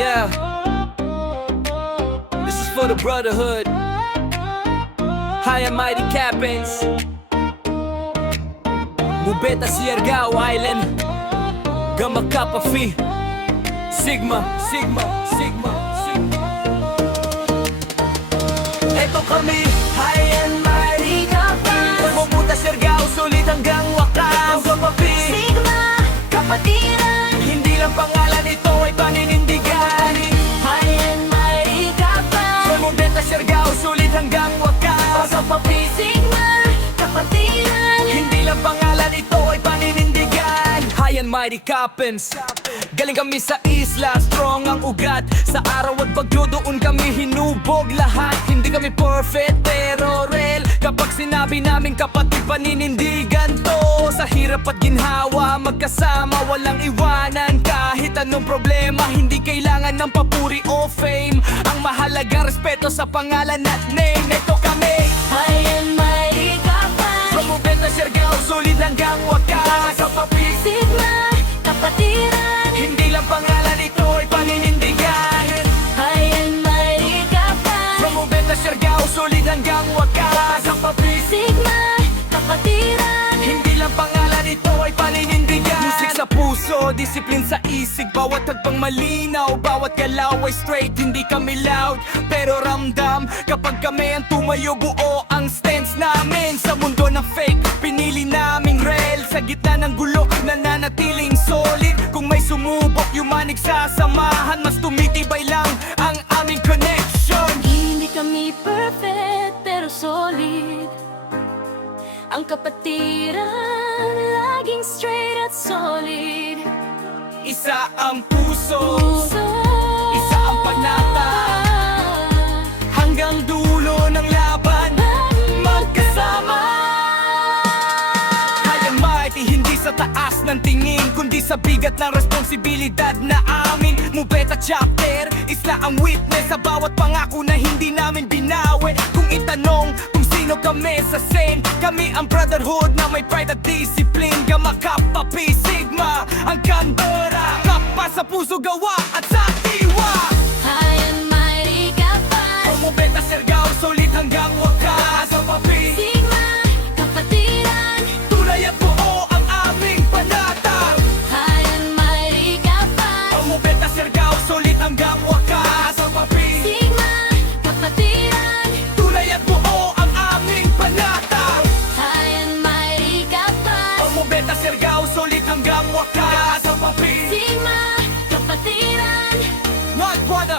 Yeah, this is for the brotherhood. High and mighty Capins, Mubeta Siargao Island, Gamma Kappa Phi, Sigma, Sigma, Sigma, Sigma. Eto kami, high and mighty Capins, Mubeta Siargao, sulit hanggang wakas. Gamma Phi, Sigma, kapatiran. hindi lang pangalan, ito ay paninindigan. High and mighty Capins, Mubeta Siargao, sulit hanggang wakas. Gamma Phi, Sigma, kapatiran. Hindi lang pangalan, ito ay paninindigan. High and mighty Capins, galing kami sa isla, strong ang ugat. Sa araw at bagyo doon kami hinubog lahat. Hindi kami perfect pero real. Kapag sinabi namin kapatid, paninindigan to. Sa hirap at ginhawa, magkasama, walang iwanan. Kahit anong problema, hindi kailangan ng papuri o fame. Ang mahalaga, respeto sa pangalan at name. Ito kami, High and mighty Capins, from Mubeta Siargao, sulit hanggang wakas. Sa papig, Sigma, kapatiran. hindi lang pangalan, ito ay paninindigan. High and mighty Capins, From Mubeta Siargao, sulit hanggang wakas. Sa papig, Sigma, kapatiran. hindi lang pangalan, ito ay paninindigan. Musik sa puso, disiplin sa isig. Bawat tagpang malinaw, bawat galaw ay straight. Hindi kami loud, pero ramdam. Kapag kami ang tumayo, buo ang stance namin. Sa mundo ng fake, pinili naming real. Sa gitna ng gulo, nananatiling solid. Kung may sumubok, yumanig sa samahan. Mas tumitibay lang ang aming connection. Hindi kami perfect pero solid. Ang kapatiran, laging straight at solid. Isa ang puso, Puso, isa ang panata. Hanggang dulo ng laban, magkasama. Kaya mighty, hindi sa taas ng tingin, kundi sa bigat ng responsibilidad na amin. Mubeta chapter, isla ang witness sa bawat pangako na hindi namin binawi. Kung itanong kung sino kami sa scene, kami ang brotherhood na may pride at discipline. Gamma Kappa Phi Sigma, ang Canberra. Kappa sa puso, gawa at sa diwa. high and mighty Capins, Mubeta Siargao, sulit hanggang wakas. Gamma Phi, Sigma, kapatiran. tunay at buo ang aming panatag. High and mighty Capins, Mubeta Siargao, sulit hanggang wakas. Gamma Phi, Sigma, kapatiran. tunay at buo ang aming panatag. High and mighty Capins, Mubeta Siargao, sulit hanggang wakas. Gamma Phi, Sigma, kapatiran. not wanna